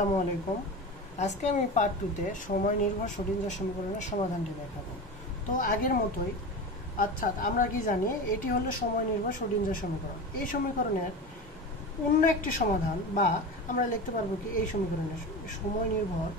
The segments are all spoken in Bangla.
আসসালামু আলাইকুম। আজকে আমি পার্ট 2 তে সময় নির্ভর স্রোডিঞ্জার সমীকরণের সমাধানটি দেখাবো। তো আগের মতোই অর্থাৎ আমরা কি জানি এটি হলো সময় নির্ভর স্রোডিঞ্জার সমীকরণ। এই সমীকরণের অন্য একটি সমাধান বা আমরা লিখতে পারবো কি এই সমীকরণের সময় নির্ভর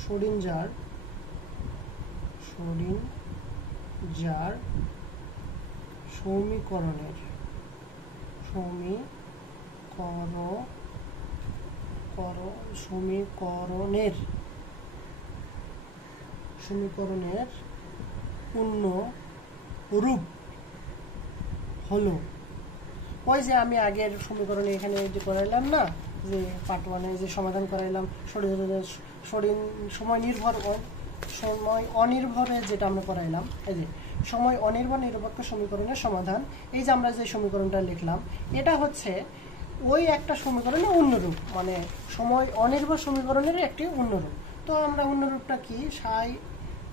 স্রোডিঞ্জার সমীকরণের পূর্ণ রূপ হলো ওই যে আমি আগের সমীকরণে এখানে যে করাইলাম না, যে পার্ট 1 যে সমাধান করাইলাম সময় অনির্ভরে যেটা আমরা করাইলাম, এই যে সময় অনির্ভর নিরপেক্ষ সমীকরণের সমাধান। এই যে আমরা যে সমীকরণটা লিখলাম এটা হচ্ছে ওই একটা সমীকরণের অন্যরূপ, মানে সময় অনির্ভর সমীকরণের একটি অন্যরূপ। তো আমরা অন্যরূপটা কি, সাই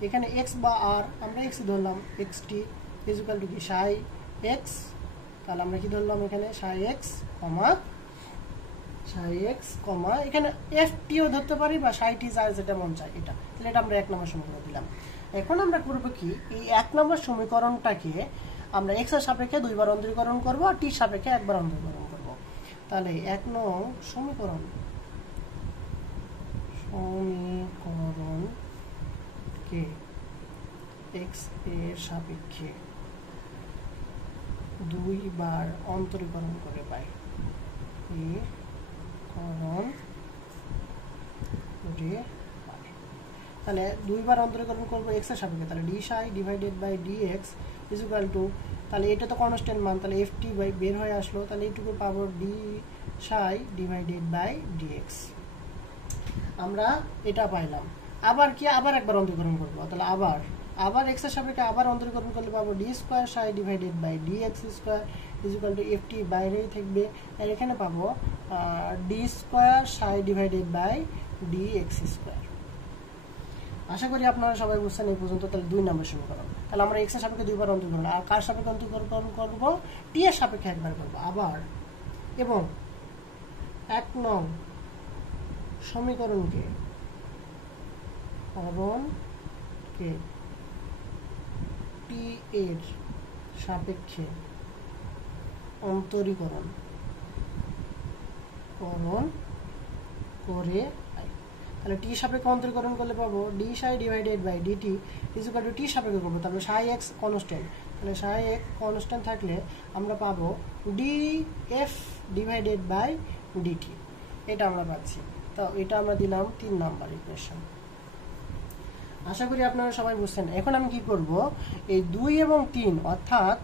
এখানে এক্স বা আর আমরা এক্স ধরলাম, x t is equal two কি সাই এক্স, তাহলে আমরা কি ধরলাম এখানে সাই এক্স কমা এখানে এফ টিও ধরতে পারি বা সাই টি যা যেটা মন চায় এটা, তাহলে এটা আমরা 1 নম্বর সমীকরণ দিলাম। এখন আমরা করবো কি, এই 1 নম্বর সমীকরণটাকে আমরা এক্স এর সাপেক্ষে 2 বার অন্তরীকরণ করবো আর টির সাপেক্ষে 1 বার অন্তরীকরণ করবো। তাহলে 1 নং সমীকরণকে এক্স এর সাপেক্ষে 2 বার অন্তরীকরণ করে পাই, তাহলে 2 বার অন্তরীকরণ করবো এক্স এর সাপেক্ষে, তাহলে d psi divided by d x is equal to, তাহলে এটা তো কনস্ট্যান্ট মান, তাহলে এফ টি বাই বের হয়ে আসলো, তাহলে এইটুকু পাবো d psi divided by d x. আমরা এটা পাইলাম। আবার কি, আবার একবার অন্তরীকরণ করবো, তাহলে আবার এক্স এর সাপেক্ষে আবার অন্তরীকরণ করলে পাবো d square psi divided by d x square is equal to f t বাইরেই থাকবে, আর এখানে পাবো d square psi divided by d x square. আশা করি আপনারা সবাই বুঝছেন এই পর্যন্ত। তাহলে 2 নম্বর সমীকরণ, তাহলে আমরা এক্স এর সাপেক্ষে 2 বার অন্তরীকরণ, আর কার সাপেক্ষে অন্তরীকরণ করবো, টি এর সাপেক্ষে 1 বার করবো আবার, এবং 1 নং সমীকরণকে টি এর সাপেক্ষে অন্তরীকরণ করে, তাহলে টি সাপেক্ষে অন্তরীকরণ করলে পাবো d psi divided by d t is equal to t সাপেক্ষে করবো, তাহলে সাই এক্স কনস্ট্যান্ট, তাহলে সাই এক্স কনস্ট্যান্ট থাকলে আমরা পাবো d f divided by d t, এটা আমরা পাচ্ছি। তো এটা আমরা দিলাম 3 নাম্বার ইকুয়েশন। আশা করি আপনারা সবাই বুঝছেন। এখন আমি কি করব, এই 2 এবং 3 অর্থাৎ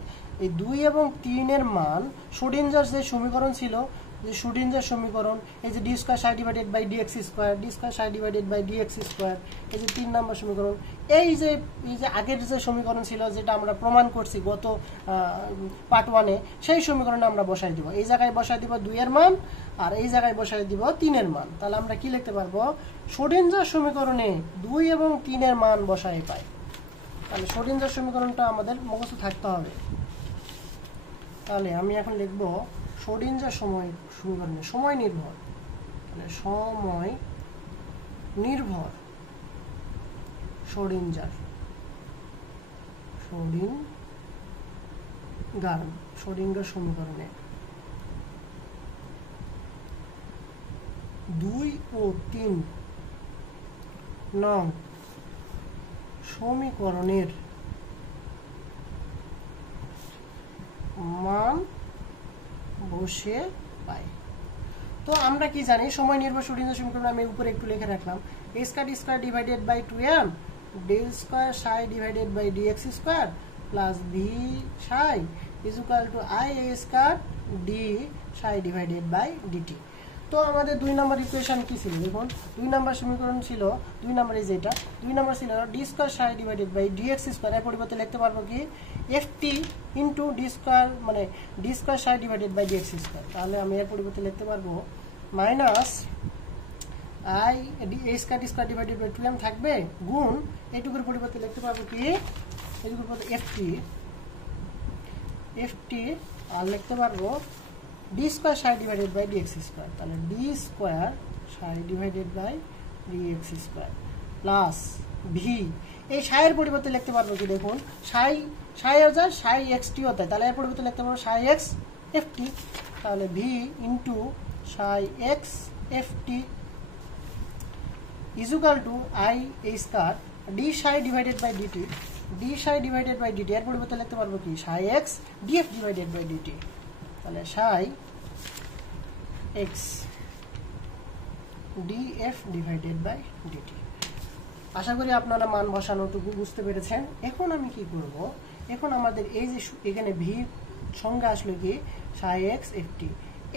এই 2 এবং 3 এর মান স্রোডিঞ্জার যে সমীকরণ ছিল, যে স্রোডিঞ্জার সমীকরণ, এই যে d square psi divided by d x square, d square psi divided by d x square, এই যে 3 নম্বর সমীকরণ, এই যে আগের যে সমীকরণ ছিল যেটা আমরা প্রমাণ করছি গত পার্ট 1-এ, সেই সমীকরণে আমরা বসাই দিব। এই জায়গায় বসাই দিব 2 এর মান, আর এই জায়গায় বসাই দিব 3 এর মান। তাহলে আমরা কি লিখতে পারবো, স্রোডিঞ্জার সমীকরণে 2 এবং 3 এর মান বসাই পাই। তাহলে স্রোডিঞ্জার সমীকরণটা আমাদের মুখস্থ থাকতে হবে। তাহলে আমি এখন লিখবো স্রোডিঞ্জার সমীকরণে সময় নির্ভর, তাহলে সময় নির্ভর স্রোডিঞ্জার সমীকরণে 2 ও 3 নং সমীকরণের মান বসে পাই। তো আমরা কি জানি, সময় নির্ভর স্রোডিঞ্জার সমীকরণ আমি উপরে একটু লিখে রাখলাম, a square divided by 2m d square psi divided by d x square plus b psi is equal to i a square d psi divided by d t. তো আমাদের 2 নম্বর ইকুয়েশন কি ছিল, দেখুন 2 নম্বর সমীকরণ ছিল, 2 নম্বরে যেটা 2 নম্বর ছিল d square psi divided by d x square, এর পরিবর্তে লিখতে পারবো কি f t into d square, মানে d square psi divided by d x square. তাহলে আমি এর পরিবর্তে লিখতে পারবো minus i a square d square divided by 2m থাকবে গুণ এইটুকুর পরিবর্তে লিখতে পারবো কি এইটুকুর পরিবর্তে এফ টি আর লিখতে পারবো d square psi divided by d x square, তাহলে d square psi divided by d x square plus v, এই সাইয়ের পরিবর্তে লিখতে পারবো কি দেখুন, সাই হাজার সাই এক্স টি হতে, তাহলে এর পরিবর্তে লিখতে পারবো সাই এক্স এফ টি, তাহলে V into Sai x f T is equal to I a square d psi divided by dt, d psi divided by dt এর পরিবর্তে লিখতে পারবো কি psi x df divided by dt, তাহলে psi x df divided by dt। আশা করি আপনারা মান বসানোটুকু বুঝতে পেরেছেন। এখন আমি কি করব, এখন আমাদের এই যে এখানে ভি সংজ্ঞা আসলে কি psi x ft,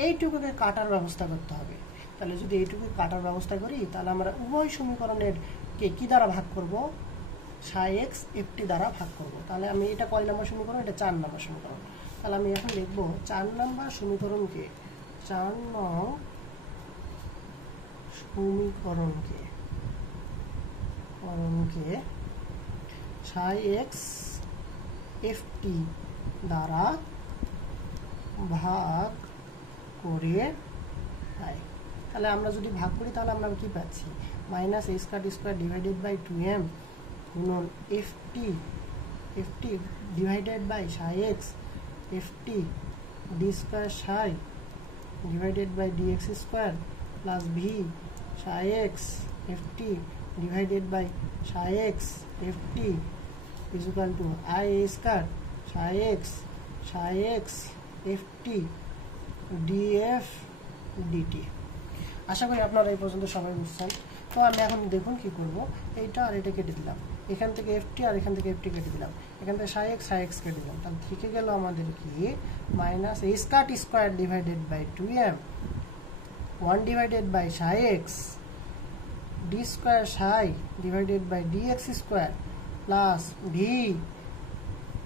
এইটুকুকে কাটার ব্যবস্থা করতে হবে। তাহলে যদি এইটুকু কাটার ব্যবস্থা করি তাহলে আমরা উভয় সমীকরণের কে কি দ্বারা ভাগ করব, psi x ft দ্বারা ভাগ করব। তাহলে আমি এটা কয় নম্বর সমীকরণ, এটা 4 নম্বর সমীকরণ। তাহলে আমি এখন লিখব 4 নম্বর সমীকরণকে, 4 নং সমীকরণকে psi x ft দ্বারা ভাগ করে পাই। তাহলে আমরা যদি ভাগ করি তাহলে আমরা কি পাচ্ছি, minus a square square divided by 2m গুণন f t divided by psi x f t d square psi divided by d x square plus v psi x f t divided by psi x f t is equal to i a square psi x f t d f d t. আশা করি আপনারা এই পর্যন্ত সবাই বুঝছেন। তো আমি এখন দেখুন কি করব, এইটা আর এটা কেটে দিলাম, এখান থেকে এফটি আর এখান থেকে এফটি কেটে দিলাম, এখান থেকে সাই এক্স কেটে দিলাম, তাহলে থেকে গেল আমাদের কি minus a square divided by 2m 1 divided by psi x d square psi divided by d x square plus v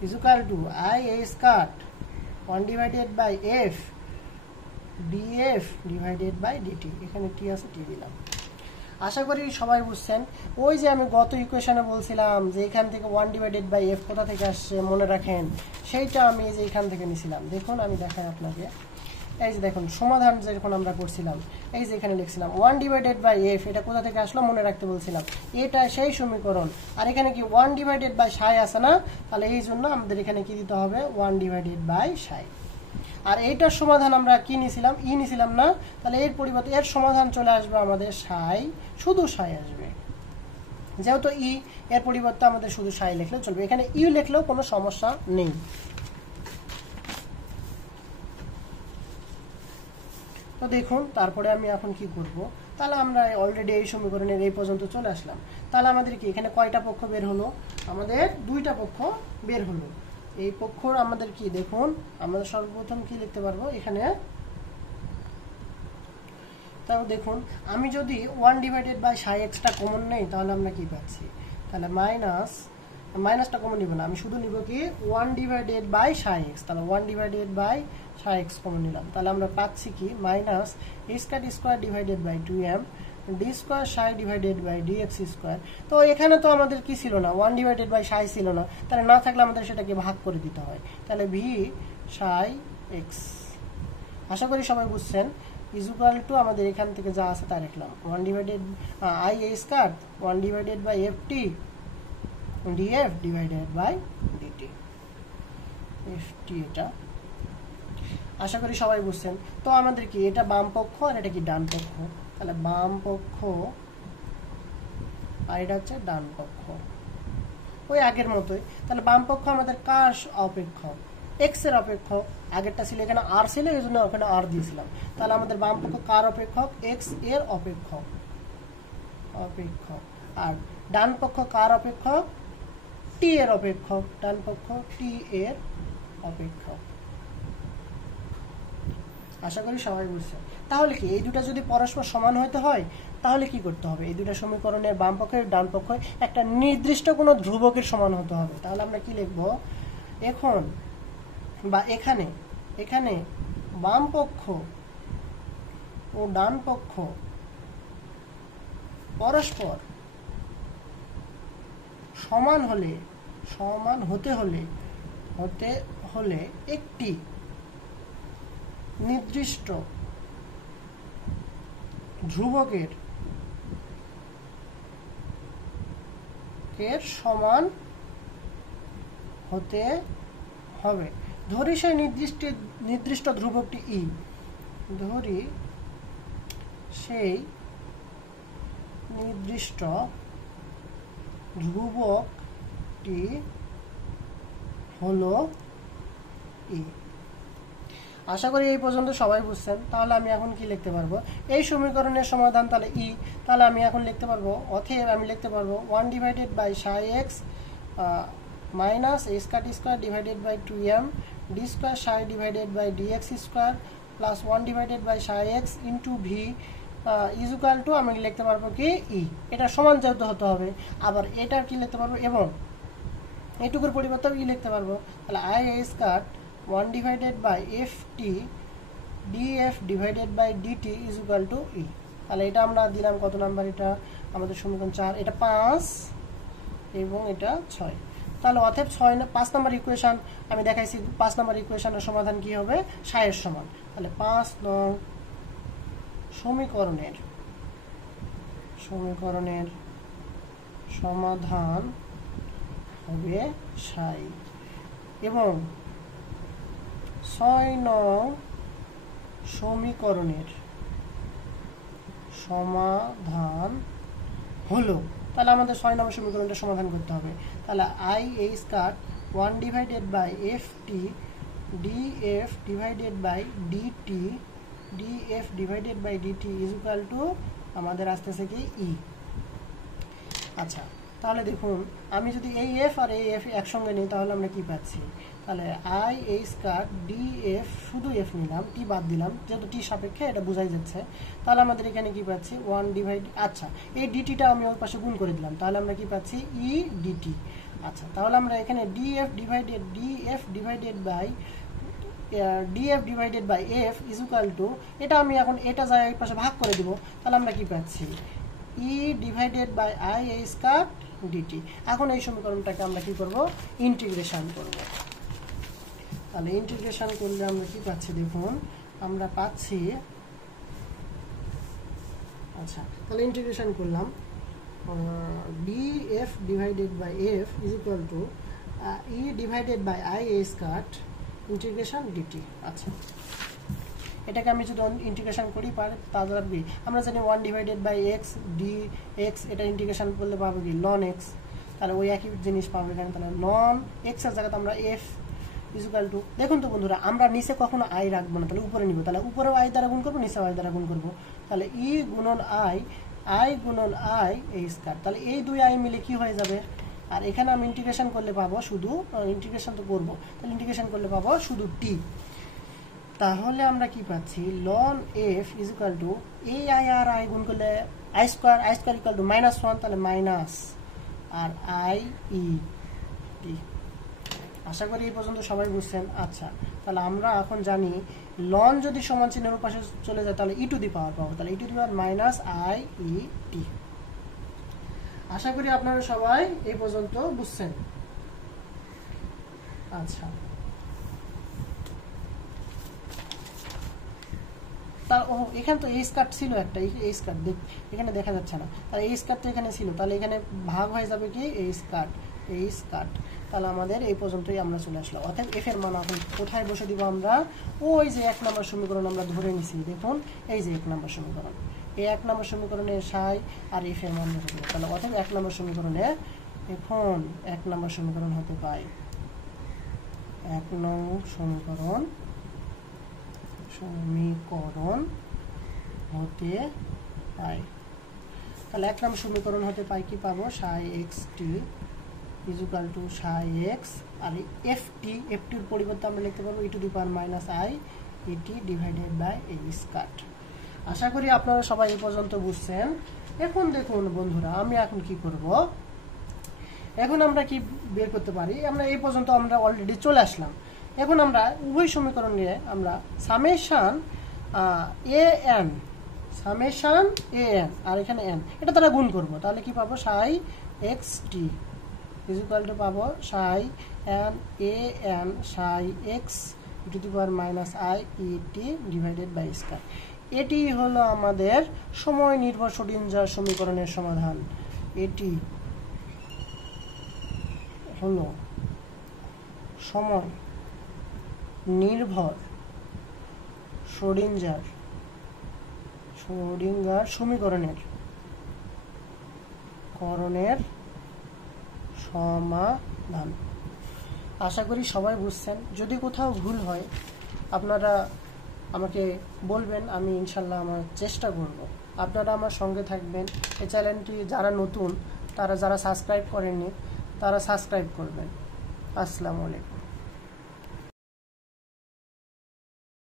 is equal to i a square 1 divided by f df divided by dt, এখানে টি আছে টি দিলাম। আশা করি সবাই বুঝছেন। ওই যে আমি গত ইকুয়েশনে বলছিলাম যে এখান থেকে 1 ডিভাইডেড বাই f কোথা থেকে আসছে মনে রাখেন, সেইটা আমি এই যে এখান থেকে নিছিলাম। দেখুন আমি দেখাই আপনাকে, এই যে দেখুন সমাধান যখন আমরা করছিলাম এই যে এখানে লিখছিলাম 1 ডিভাইডেড বাই f, এটা কোথা থেকে আসলো মনে রাখতে বলছিলাম, এটা সেই সমীকরণ। আর এখানে কি 1 ডিভাইডেড বাই সাই আছে না, তাহলে এই জন্য আমাদের এখানে কি দিতে হবে 1 ডিভাইডেড বাই সাই। আর এইটার সমাধান আমরা কি নিছিলাম, ই নিছিলাম না, তাহলে এর পরিবর্তে এর সমাধান চলে আসবে আমাদের সাই, শুধু সাই আসবে, যেহেতু ই এর পরিবর্তে আমাদের শুধু সাই লিখলে চলবে, এখানে ইউ লিখলেও কোনো সমস্যা নেই। তো দেখুন তারপরে আমি এখন কি করব, তাহলে আমরা অলরেডি এই সমীকরণের এই পর্যন্ত চলে আসলাম। তাহলে আমাদের কি এখানে কয়টা পক্ষ বের হলো, আমাদের 2টা পক্ষ বের হলো। এই পক্ষর আমাদের কি দেখুন, আমাদের সর্বপ্রথম কি লিখতে পারবো এখানে, তাও দেখুন আমি যদি 1 ডিভাইডেড বাই সাই এক্সটা কমন নেই তাহলে আমরা কি পাচ্ছি, তাহলে মাইনাসটা কমন নিব না, আমি শুধু নিব কি 1 ডিভাইডেড বাই সাই এক্স, তাহলে 1 divided by psi x common নিলাম, তাহলে আমরা পাচ্ছি কি minus a square divided by 2m d square psi divided by d x square. তো এখানে তো আমাদের কি ছিল না, 1 ডিভাইডেড বাই সাই ছিল না, তাহলে না থাকলে আমাদের সেটাকে ভাগ করে দিতে হয়, তাহলে ভি সাই এক্স। আশা করি সবাই বুঝছেন। ইজ ইকুয়াল টু আমাদের এখান থেকে যা আছে তা লিখলাম 1 divided i a square 1 divided by f t d f divided by d t, f t এটা। আশা করি সবাই বুঝছেন। তো আমাদের কি এটা বাম পক্ষ আর এটা কি ডান পক্ষ, তাহলে বাম পক্ষ আর এটা হচ্ছে ডান পক্ষ, ওই আগের মতোই। তাহলে বাম পক্ষ আমাদের কার অপেক্ষক, এক্স এর অপেক্ষক, আগেরটা ছিল এখানে আর ছিল এই জন্য ওখানে আর দিয়েছিলাম, তাহলে আমাদের বাম পক্ষ কার অপেক্ষক, এক্স এর অপেক্ষক, আর ডান পক্ষ কার অপেক্ষক, টি এর অপেক্ষক, ডান পক্ষ টি এর অপেক্ষক। আশা করি সবাই বুঝছে। তাহলে কি এই দুটা যদি পরস্পর সমান হতে হয় তাহলে কি করতে হবে, এই দুটা সমীকরণের বাম পক্ষের ডান পক্ষ একটা নির্দিষ্ট কোনো ধ্রুবকের সমান হতে হবে। তাহলে আমরা কি লিখব এখন, বা এখানে বাম পক্ষ ও ডান পক্ষ পরস্পর সমান হতে হলে একটি নির্দিষ্ট ধ্রুবকের সমান হতে হবে। ধরি সেই নির্দিষ্ট ধ্রুবকটি ই, ধরি সেই নির্দিষ্ট ধ্রুবকটি হলো ই। আশা করি এই পর্যন্ত সবাই বুঝছেন। তাহলে আমি এখন কি লিখতে পারবো, এই সমীকরণের সমাধান তাহলে ই, তাহলে আমি এখন লিখতে পারবো, অতএব আমি লিখতে পারবো 1 divided by psi x minus a square t square divided by 2m d square psi divided by d x square plus 1 divided by psi x into v is equal to আমি লিখতে পারবো কি ই। এটা সমান যেহেতু হতে হবে, আবার এটা কি লিখতে পারবো এবং এইটুকুর পরিবর্তে ই লিখতে পারবো। তাহলে i a square 1 divided by f t d f divided by d t is equal to e. তাহলে এটা আমরা দিলাম কত নাম্বার, এটা আমাদের সমীকরণ 4, এটা 5 এবং এটা 6। তাহলে অতএব 5 নম্বর ইকুয়েশন আমি দেখাইছি, 5 নম্বর ইকুয়েশনের সমাধান কি হবে, সাইয়ের সমান। তাহলে 5 নং সমীকরণের সমাধান হবে সাই এবং 6 নং সমীকরণের সমাধান হলো, তাহলে আমাদের 6 নম্বর সমীকরণটা সমাধান করতে হবে। তাহলে i a square 1 divided by f t d f divided by d t d f divided by d t is equal to আমাদের আসতেছে কি ই। আচ্ছা, তাহলে দেখুন আমি যদি এই এফ আর এই এফ একসঙ্গে নিই তাহলে আমরা কি পাচ্ছি, তাহলে আই এ স্কয়ার ডিএফ শুধু এফ নিলাম, টি বাদ দিলাম যেহেতু টি সাপেক্ষে, এটা বোঝাই যাচ্ছে। তাহলে আমাদের এখানে কি পাচ্ছি 1 ডিভাইড, আচ্ছা এই ডিটিটা আমি ওর পাশে গুণ করে দিলাম, তাহলে আমরা কি পাচ্ছি ই ডিটি। আচ্ছা, তাহলে আমরা এখানে d f divided by f is equal to, এটা আমি এখন এটা জায়গায় পাশে ভাগ করে দিব, তাহলে আমরা কি পাচ্ছি e divided by i a square d t. এখন এই সমীকরণটাকে আমরা কি করব, ইন্টিগ্রেশন করব। তাহলে ইন্টিগ্রেশন করলে আমরা কি পাচ্ছি দেখুন, আমরা পাচ্ছি, আচ্ছা তাহলে ইন্টিগ্রেশন করলাম d f divided by f is equal to e divided by i a square integration d t. আচ্ছা, এটাকে আমি যদি ইন্টিগ্রেশন করি তাহলে কি আমরা জানি 1 divided by x d x, এটা ইন্টিগ্রেশন করলে পাবো কি লন এক্স, তাহলে ওই একই জিনিস পাবো এখানে। তাহলে লন এক্স এর জায়গাতে আমরা এফ ইজ ইকুয়াল টু, দেখুন তো বন্ধুরা আমরা নিচে কখনো আই রাখবো না, তাহলে উপরে নিব, তাহলে উপরেও আই দ্বারা গুণ করবো, নিচেও আই দ্বারা গুণ করবো, তাহলে ই গুণন আই গুণন আই এই স্কয়ার, তাহলে এই দুই আই মিলে কি হয়ে যাবে, আর এখানে আমি ইন্টিগ্রেশন করলে পাবো শুধু, ইন্টিগ্রেশন তো করবো, তাহলে ইন্টিগ্রেশন করলে পাবো শুধু টি। তাহলে আমরা কি পাচ্ছি লন এফ ইজ ইকুয়াল টু এই আই আর আই গুণ করলে আই স্কয়ার ইকুয়াল টু -1, তাহলে minus R I e t. আশা করি এই পর্যন্ত সবাই বুঝছেন। আচ্ছা, তাহলে আমরা এখন জানি লন যদি সমান চিহ্নের পাশে চলে যায় তাহলে ই টু দি পাওয়ার পাবো, তাহলে e to the power minus i e t. আশা করি আপনারা সবাই এই পর্যন্ত বুঝছেন। আচ্ছা, তার এখানে তো এই স্কার্ট ছিল একটা, এই স্কার্ট এখানে দেখা যাচ্ছে না, তাহলে এই স্কার্ট তো এখানে ছিল, তাহলে এখানে ভাগ হয়ে যাবে কি এই স্কার্ট। তাহলে আমাদের এই পর্যন্তই আমরা চলে আসলাম। অর্থাৎ এফ এর মান এখন কোথায় বসে দিব আমরা, ওই যে 1 নম্বর সমীকরণ আমরা ধরে নিছি, দেখুন এই যে 1 নম্বর সমীকরণ, এই 1 নম্বর সমীকরণে সাই আর এফ এর মান বসে দিব। তাহলে অর্থাৎ 1 নম্বর সমীকরণে এখন 1 নম্বর সমীকরণ হতে পাই 1 নং সমীকরণ হতে পাই। তাহলে 1 নম্বর সমীকরণ হতে পাই কি পাবো, psi x t is equal to psi x, আর এফ টির পরিবর্তে আমরা লিখতে পারবো e to the power minus i e t divided by এই স্কয়ার। আশা করি আপনারা সবাই এই পর্যন্ত বুঝছেন। এখন দেখুন বন্ধুরা আমি এখন কি করব, এখন আমরা কি বের করতে পারি, আমরা এই পর্যন্ত আমরা অলরেডি চলে আসলাম। এখন আমরা উভয় সমীকরণ নিয়ে আমরা সামেশন এ এন আর এখানে এন এটা তারা গুণ করব, তাহলে কি পাবো psi x t is equal to পাবো psi n a n psi x e⁻⁻i et divided by square. এটি হলো আমাদের সময় নির্ভর শ্রোডিঞ্জার সমীকরণের সমাধান। এটি হলো সময় নির্ভর শ্রোডিঞ্জার সমীকরণের সমাধান। আশা করি সবাই বুঝছেন। যদি কোথাও ভুল হয় আপনারা আমাকে বলবেন, আমি ইনশাল্লাহ আমার চেষ্টা করব। আপনারা আমার সঙ্গে থাকবেন। এই চ্যানেলটি যারা নতুন, যারা সাবস্ক্রাইব করেননি তারা সাবস্ক্রাইব করবেন। আসসালামু আলাইকুম।